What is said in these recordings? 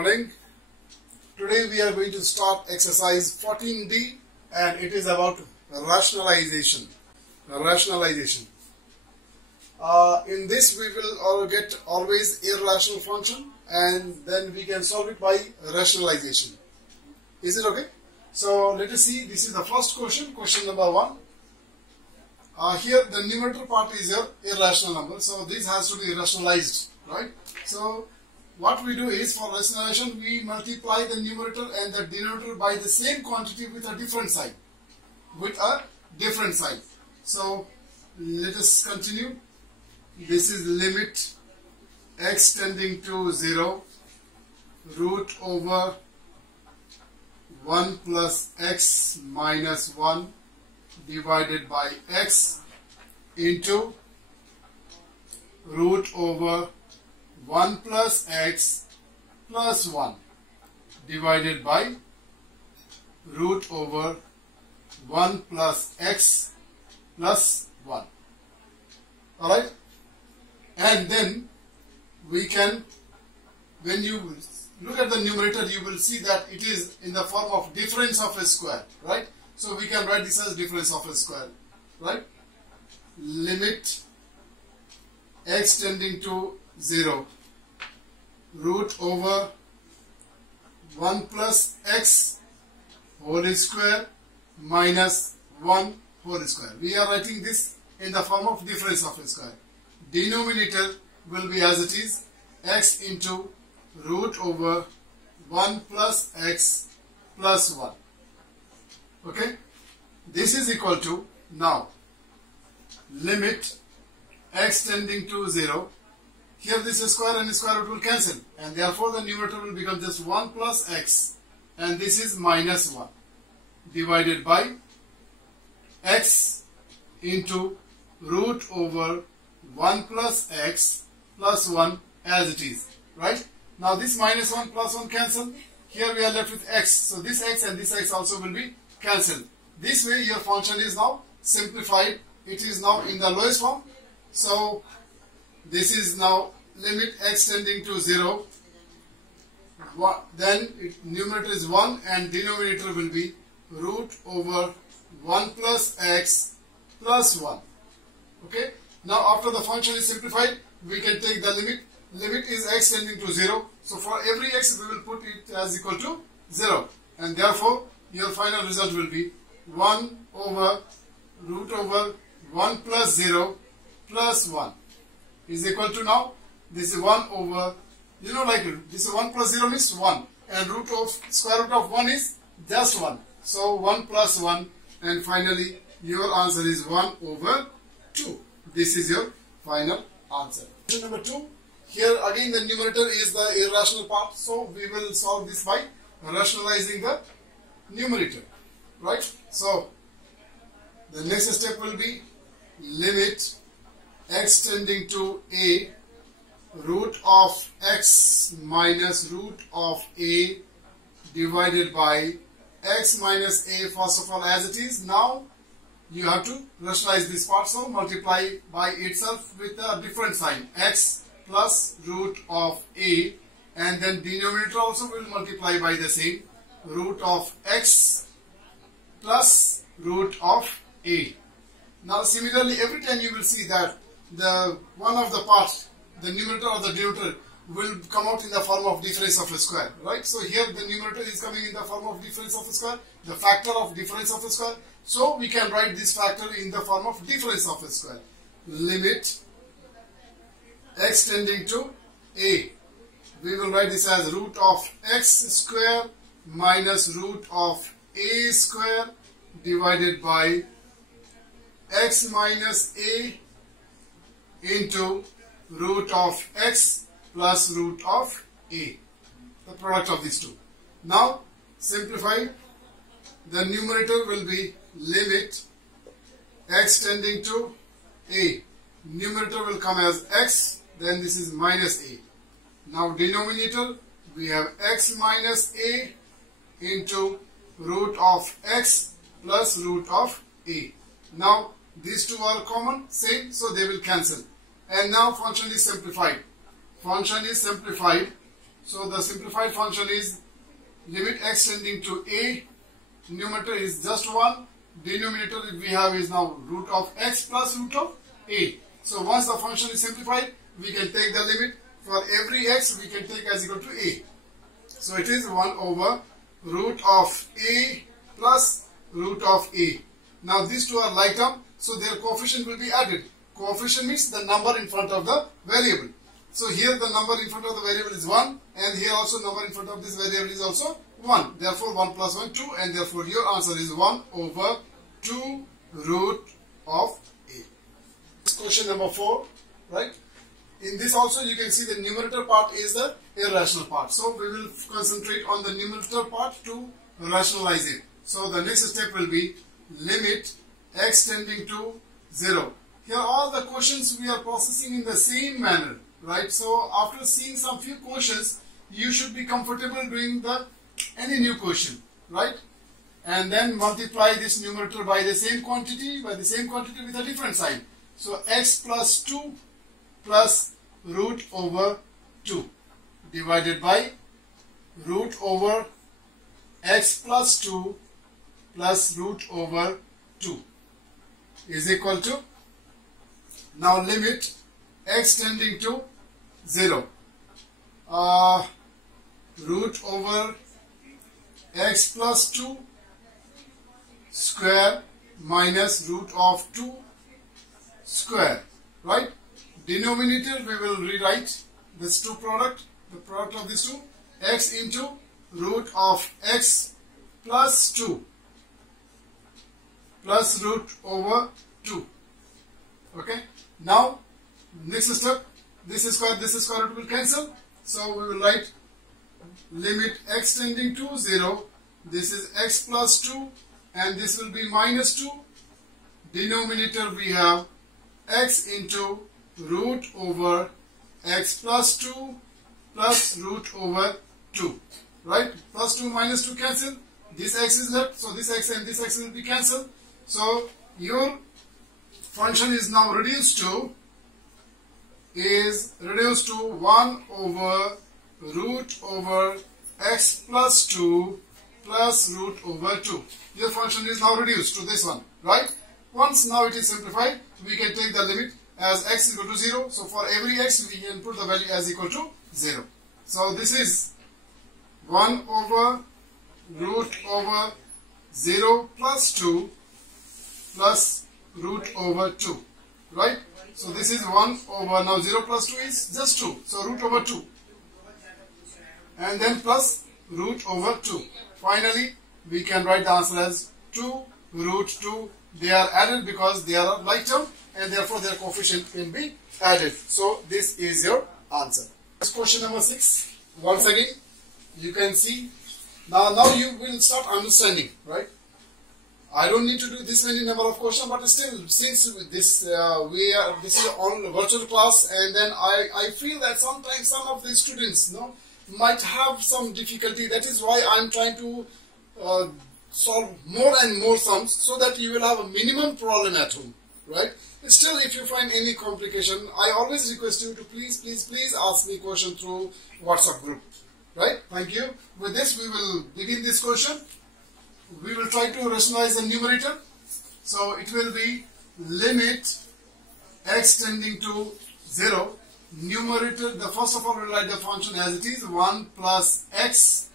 morning. Today we are going to start exercise 14D and it is about rationalization. In this we will get always irrational function and then we can solve it by rationalization. Is it okay? So let us see, this is the first question, question number 1. Here the numerator part is your irrational number, so this has to be rationalized, right? So what we do is, for rationalization, we multiply the numerator and the denominator by the same quantity with a different sign. So let us continue. This is limit x tending to 0 root over 1 plus x minus 1 divided by x into root over 1 plus x plus 1 divided by root over 1 plus x plus 1. Alright? And then we can, when you look at the numerator, you will see that it is in the form of difference of a square, right? So we can write this as difference of a square, right? Limit x tending to 0 root over 1 plus x whole square minus 1 whole square. We are writing this in the form of difference of a square. Denominator will be as it is, x into root over 1 plus x plus 1. Okay? This is equal to, now, limit x tending to 0. Here this square and square root will cancel, and therefore the numerator will become just 1 plus x, and this is minus 1 divided by x into root over 1 plus x plus 1 as it is, right? Now this minus 1 plus 1 cancel. Here we are left with x, so this x and this x also will be cancelled. This way your function is now simplified. It is now in the lowest form. So this is now limit x tending to 0. Then numerator is 1 and denominator will be root over 1 plus x plus 1. Okay. Now after the function is simplified, we can take the limit. Limit is x tending to 0. So for every x we will put it as equal to 0. And therefore your final result will be 1 over root over 1 plus 0 plus 1 is equal to, now this is 1 over, this is 1 plus 0 means 1, and square root of 1 is just 1. So 1 plus 1, and finally your answer is 1 over 2. This is your final answer. Question number 2. Here again the numerator is the irrational part, so we will solve this by rationalizing the numerator, right? So the next step will be limit x tending to a root of x minus root of a divided by x minus a, first of all, as it is. Now you have to rationalize this part, so multiply by itself with a different sign, x plus root of a, and then denominator also will multiply by the same, root of x plus root of a. Now similarly, every time you will see that the one of the parts, the numerator or the denominator, will come out in the form of difference of a square, right? So here the numerator is coming in the form of difference of a square, the factor of difference of a square. So we can write this factor in the form of difference of a square. Limit x tending to a. We will write this as root of x square minus root of a square divided by x minus a into root of x plus root of a, the product of these two. Now simplify. The numerator will be limit x tending to a. Numerator will come as x, then this is minus a. Now denominator, we have x minus a into root of x plus root of a. Now these two are common, same, so they will cancel. And now function is simplified. Function is simplified So the simplified function is limit x tending to a, numerator is just 1, denominator we have is now root of x plus root of a. So once the function is simplified, we can take the limit. For every x, we can take as equal to a. So it is 1 over root of a plus root of a. Now these two are like term, so their coefficient will be added. Coefficient means the number in front of the variable. So here the number in front of the variable is 1, and here also number in front of this variable is also 1. Therefore 1 plus 1, 2, and therefore your answer is 1 over 2 root of a. Question number 4, right? In this also you can see the numerator part is the irrational part. So we will concentrate on the numerator part to rationalize it. So the next step will be limit x tending to 0. Here all the questions we are processing in the same manner, right? So after seeing some few questions, you should be comfortable doing any new question, right? And then multiply this numerator by the same quantity with a different sign. So x plus 2 plus root over 2 divided by root over x plus 2 plus root over 2 is equal to, now limit x tending to 0, root over x plus 2 square minus root of 2 square, right? Denominator we will rewrite this two product, the product of these two, x into root of x plus 2 plus root over 2. Okay. Now next step, this square root will cancel. So we will write limit x tending to 0. This is x plus 2 and this will be minus 2. Denominator we have x into root over x plus 2 plus root over 2, right? Plus 2 minus 2 cancel. This x is left, so this x and this x will be cancelled. So your function is now reduced to 1 over root over x plus 2 plus root over 2. Your function is now reduced to this one, right? Once now it is simplified, we can take the limit as x is equal to 0. So for every x, we can put the value as equal to 0. So this is 1 over root over 0 plus 2 plus root over 2, right? So this is 1 over, now 0 plus 2 is just 2. So root over 2. And then plus root over 2. Finally, we can write the answer as 2 root 2. They are added because they are a like term and therefore their coefficient can be added. So this is your answer. Question number 6. Once again, you can see. Now you will start understanding, right? I don't need to do this many number of questions, but still, since this this is on virtual class, and then I feel that sometimes some of the students might have some difficulty. That is why I'm trying to solve more and more sums so that you will have a minimum problem at home, right? Still, if you find any complication, I always request you to please ask me question through WhatsApp group, right? Thank you. With this, we will begin this question. We will try to rationalize the numerator. So it will be limit x tending to 0. Numerator, first of all, we will write the function as it is, 1 plus x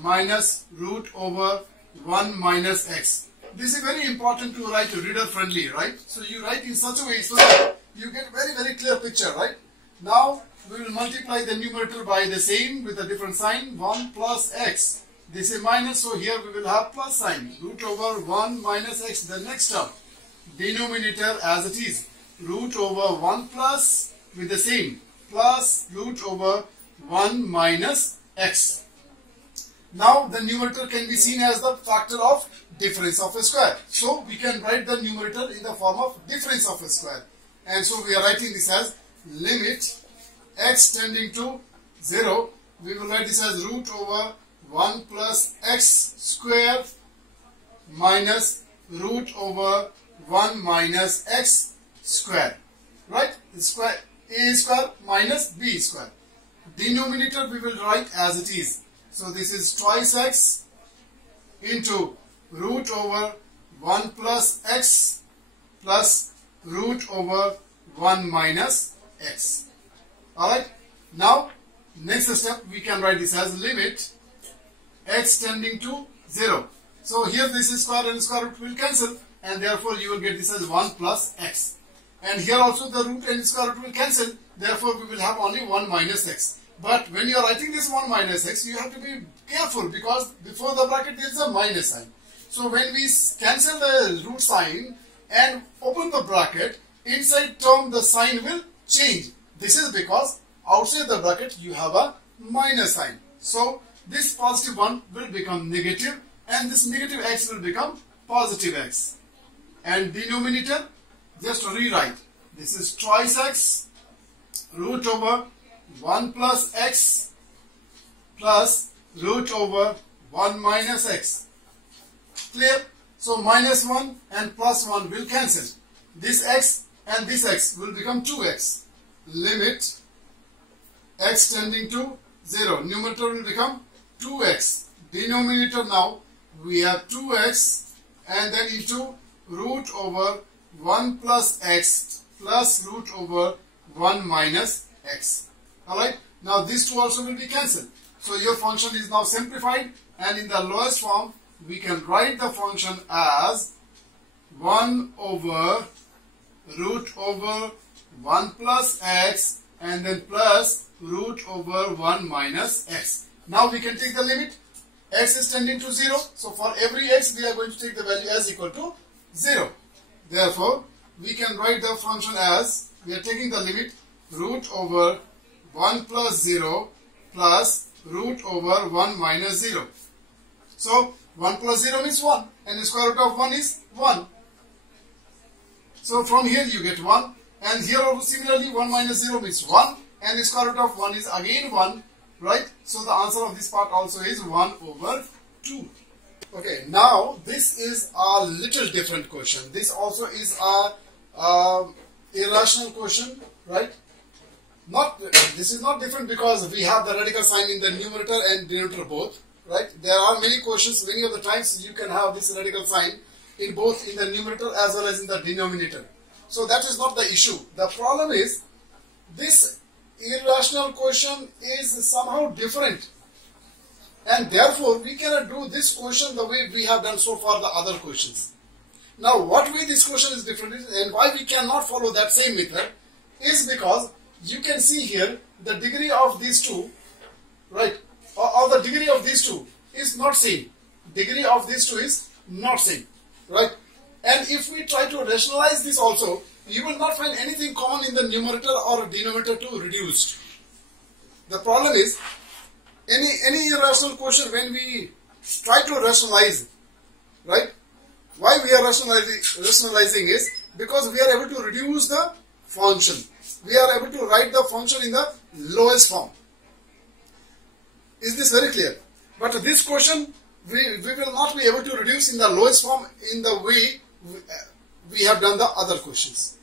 minus root over 1 minus x. This is very important to write reader friendly, right? So you write in such a way so that you get very clear picture, right? Now we will multiply the numerator by the same with a different sign, 1 plus x. This is minus, so here we will have plus sign, root over 1 minus x, the next term. Denominator as it is, root over 1 plus with the same, plus root over 1 minus x. Now the numerator can be seen as the factor of difference of a square. So we can write the numerator in the form of difference of a square. And so we are writing this as limit x tending to 0. We will write this as root over 1 plus x square minus root over 1 minus x square, right? Square a square minus b square. denominator we will write as it is. So this is twice x into root over 1 plus x plus root over 1 minus x. Alright, now next step we can write this as limit x tending to 0. So here this is square and square root will cancel, and therefore you will get this as 1 plus x. And here also the root and square root will cancel, therefore we will have only 1 minus x. But when you are writing this 1 minus x, you have to be careful because before the bracket there is a minus sign. So when we cancel the root sign and open the bracket, inside term the sign will change. This is because outside the bracket you have a minus sign. So this positive 1 will become negative and this negative x will become positive x. And denominator, just rewrite. This is twice x root over 1 plus x plus root over 1 minus x. Clear? So minus 1 and plus 1 will cancel. This x and this x will become 2x. Limit x tending to 0. Numerator will become 2x. Denominator now we have 2x and then into root over 1 plus x plus root over 1 minus x. Alright, now these two also will be cancelled. So your function is now simplified, and in the lowest form we can write the function as 1 over root over 1 plus x and then plus root over 1 minus x. Now we can take the limit. X is tending to 0. So for every x we are going to take the value as equal to 0. Therefore we can write the function as, we are taking the limit root over 1 plus 0 plus root over 1 minus 0. So 1 plus 0 means 1 and the square root of 1 is 1. So from here you get 1, and here also similarly 1 minus 0 means 1 and the square root of 1 is again 1, right? So the answer of this part also is 1 over 2. Okay, now this is a little different question. This also is a irrational question, right? This is not different because we have the radical sign in the numerator and denominator both, right? There are many questions, many of the times you can have this radical sign in both in the numerator as well as in the denominator. So that is not the issue. The problem is this irrational question is somehow different, and therefore we cannot do this question the way we have done so far the other questions. Now what way this question is different and why we cannot follow that same method is because you can see here the degree of these two, right, or the degree of these two is not same. Degree of these two is not same, right? And if we try to rationalize this also, you will not find anything common in the numerator or denominator to reduced. The problem is any irrational question when we try to rationalize, right? Why we are rationalizing is because we are able to reduce the function. We are able to write the function in the lowest form. Is this very clear? But this question we will not be able to reduce in the lowest form in the way we have done the other questions.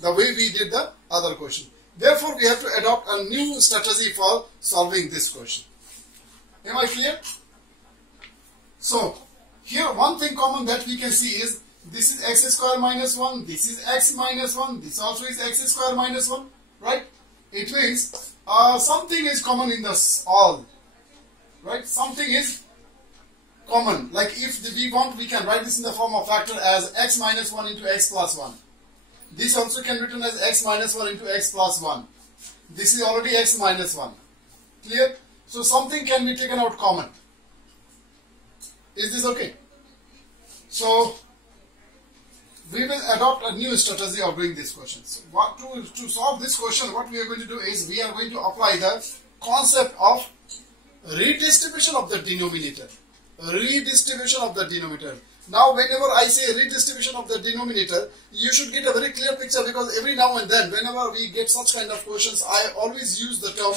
The way we did the other question. Therefore, we have to adopt a new strategy for solving this question. Am I clear? So, here one thing common that we can see is this is x square minus 1, this is x minus 1, this also is x square minus 1, right? It means something is common in this all, right? Something is common. Like if we want, we can write this in the form of factor as x minus 1 into x plus 1. This also can be written as x minus 1 into x plus 1. This is already x minus 1. Clear? So something can be taken out common. Is this okay? So we will adopt a new strategy of doing this question. So to solve this question, what we are going to do is we are going to apply the concept of redistribution of the denominator. Redistribution of the denominator. Now whenever I say redistribution of the denominator, you should get a very clear picture, because every now and then whenever we get such kind of questions, I always use the term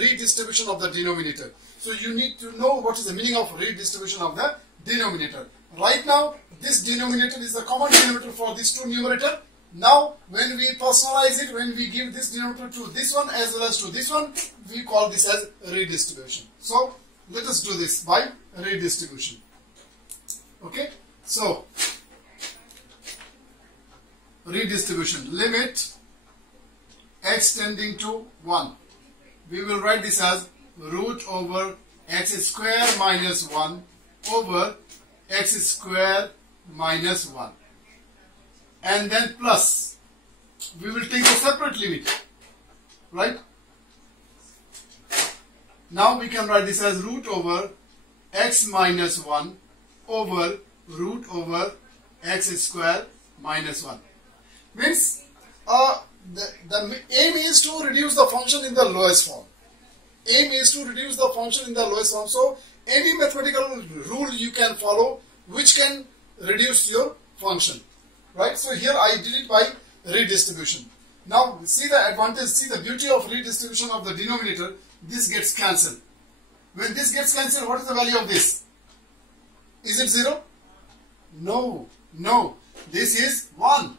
redistribution of the denominator. So you need to know what is the meaning of redistribution of the denominator. Right now this denominator is the common denominator for these two numerator, Now when we personalize it, when we give this denominator to this one as well as to this one, we call this as redistribution. So let us do this by redistribution. Okay, so redistribution, limit x tending to 1. We will write this as root over x square minus 1 over x square minus 1. And then plus, we will take a separate limit, right? Now we can write this as root over x minus 1 over root over x square minus 1. Means the aim is to reduce the function in the lowest form. Aim is to reduce the function in the lowest form. So any mathematical rule you can follow which can reduce your function. Right, so here I did it by redistribution. Now see the advantage, see the beauty of redistribution of the denominator. This gets cancelled. When this gets cancelled, what is the value of this? Is it 0? No, no. This is 1.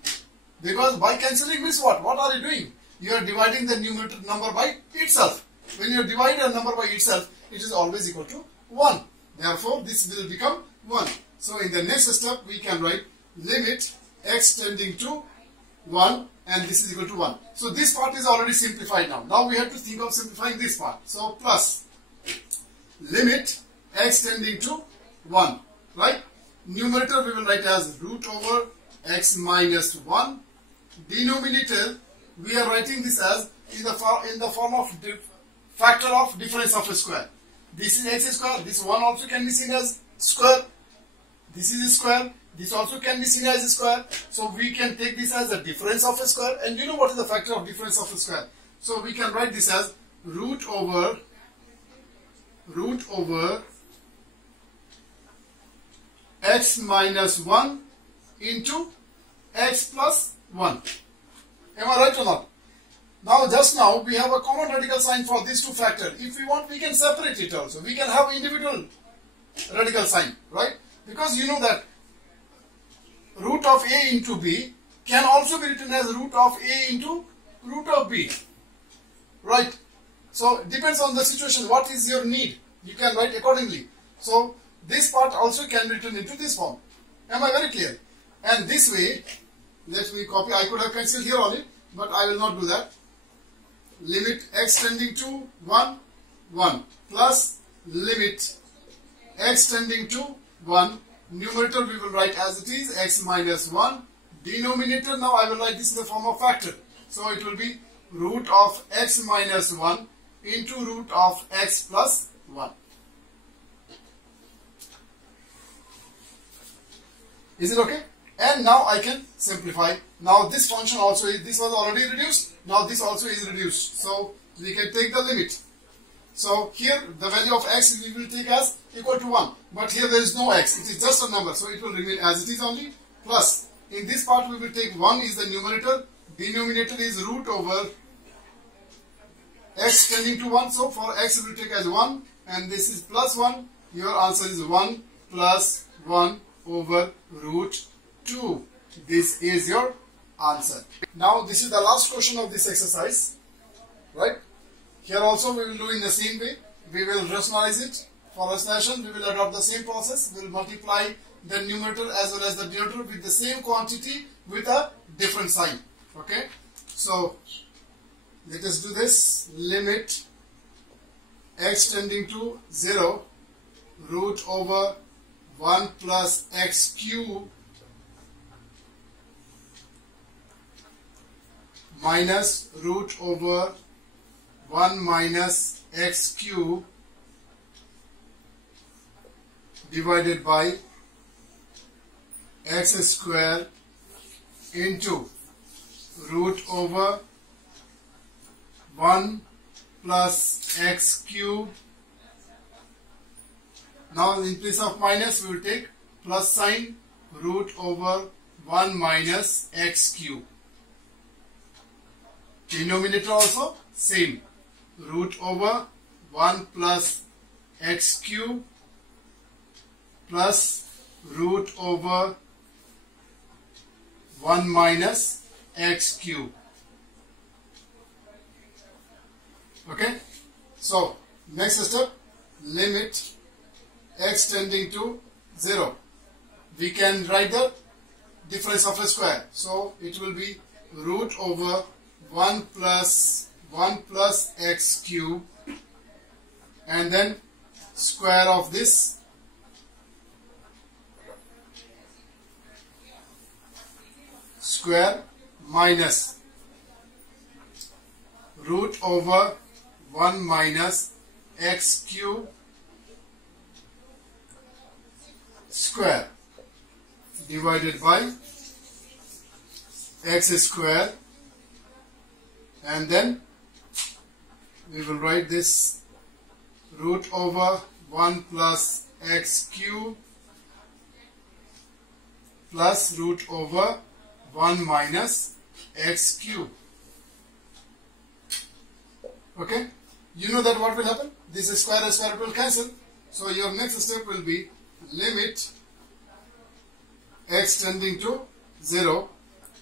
Because by cancelling means what? What are you doing? You are dividing the numerator number by itself. When you divide a number by itself, it is always equal to 1. Therefore, this will become 1. So in the next step, we can write limit x tending to 1 and this is equal to 1. So this part is already simplified now. Now we have to think of simplifying this part. So plus limit x tending to 1, right? Numerator we will write as root over x minus 1. Denominator we are writing this as in the form of factor of difference of a square. This is x square. This 1 also can be seen as square. This is a square. This also can be seen as a square. So we can take this as a difference of a square. And you know what is the factor of difference of a square? So we can write this as root over x minus 1 into x plus 1. Am I right or not? Now just now we have a common radical sign for these two factors. If we want, we can separate it also. We can have individual radical sign, right? Because you know that root of a into b can also be written as root of a into root of b, right? So it depends on the situation, what is your need, you can write accordingly. So this part also can be written into this form. Am I very clear? And this way, let me copy, I could have cancelled here only, but I will not do that. Limit x tending to 1, 1 plus limit x tending to 1. Numerator we will write as it is, x minus 1. Denominator, now I will write this in the form of factor. So it will be root of x minus 1 into root of x plus 1. Is it okay? And now I can simplify. Now this function also is, this was already reduced. Now this also is reduced. So we can take the limit. So here the value of x we will take as equal to 1. But here there is no x. It is just a number. So it will remain as it is only. Plus in this part we will take 1 is the numerator. Denominator is root over x tending to 1. So for x we will take as 1. And this is plus 1. Your answer is 1 plus 1 over root 2. This is your answer. Now this is the last question of this exercise. Right? Here also we will do in the same way. We will rationalize it. For rationalization, we will adopt the same process. We will multiply the numerator as well as the denominator with the same quantity with a different sign. Okay. So let us do this. Limit x tending to 0 root over 1 plus x cube minus root over 1 minus x cube divided by x square into root over 1 plus x cube. Now in place of minus we will take plus sign, root over 1 minus x cube. Denominator also same, root over 1 plus x cube plus root over 1 minus x cube. Okay, so next step, limit x tending to 0. We can write the difference of a square, so it will be root over 1 plus x cube, and then square of this square minus root over 1 minus x cube square divided by x square, and then we will write this root over 1 plus x cube plus root over 1 minus x cube. Okay, you know that what will happen? This square and square root will cancel. So your next step will be limit x tending to 0.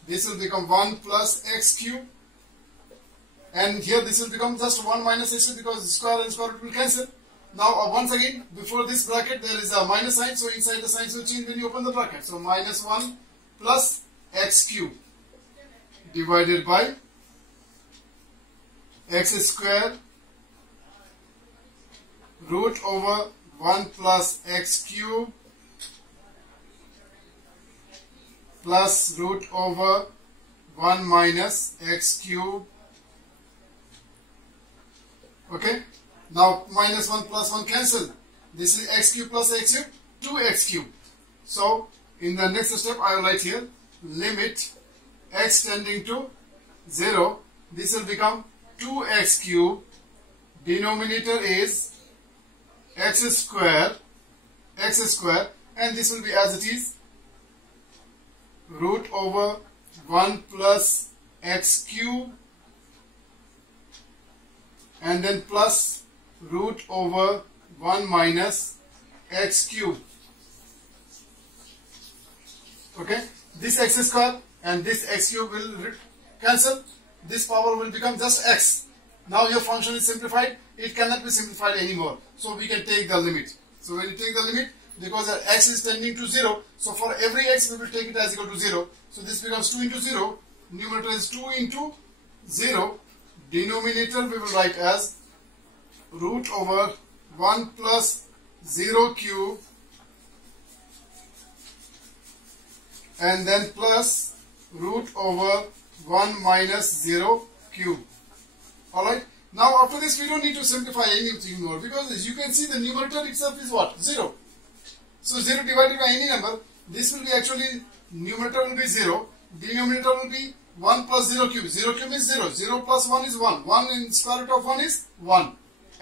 This will become 1 plus x cube, and here this will become just 1 minus x cube because square and square root will cancel. Now once again, before this bracket there is a minus sign, so inside the signs will change when you open the bracket. So minus 1 plus x cube divided by x square root over 1 plus x cube plus root over 1 minus x cube. Okay, now minus 1 plus 1 cancel. This is x cube plus x cube, 2x cube. So in the next step I will write here limit x tending to 0. This will become 2x cube, denominator is x square, and this will be as it is, root over 1 plus x cube, and then plus root over 1 minus x cube. Okay, this x square and this x cube will cancel. This power will become just x. Now your function is simplified. It cannot be simplified anymore. So we can take the limit. So when you take the limit, because x is tending to 0, so for every x we will take it as equal to 0. So this becomes 2 into 0. Numerator is 2 into 0. Denominator we will write as root over 1 plus 0 cube, and then plus root over 1 minus 0 cube. Alright, now after this we don't need to simplify anything more, because as you can see the numerator itself is what? 0. So 0 divided by any number, this will be actually, numerator will be 0, denominator will be 1 plus 0 cube. 0 cube is 0, 0 plus 1 is 1, 1 in square root of 1 is 1,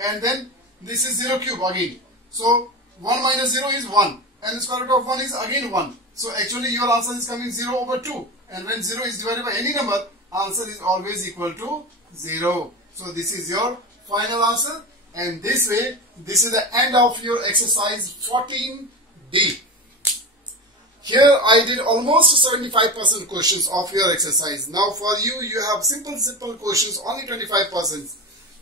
and then this is 0 cube again. So 1 minus 0 is 1, and the square root of 1 is again 1. So actually your answer is coming 0 over 2, and when 0 is divided by any number, answer is always equal to 0. So this is your final answer, and this way, this is the end of your exercise 14D. Here I did almost 75% questions of your exercise. Now for you, you have simple questions, only 25%.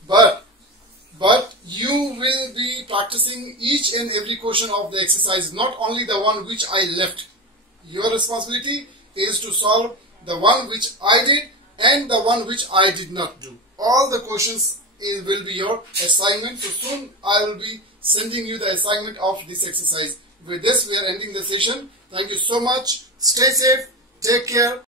But you will be practicing each and every question of the exercise, not only the one which I left. Your responsibility is to solve the one which I did and the one which I did not do. All the questions will be your assignment. So soon I will be sending you the assignment of this exercise. With this we are ending the session. Thank you so much. Stay safe. Take care.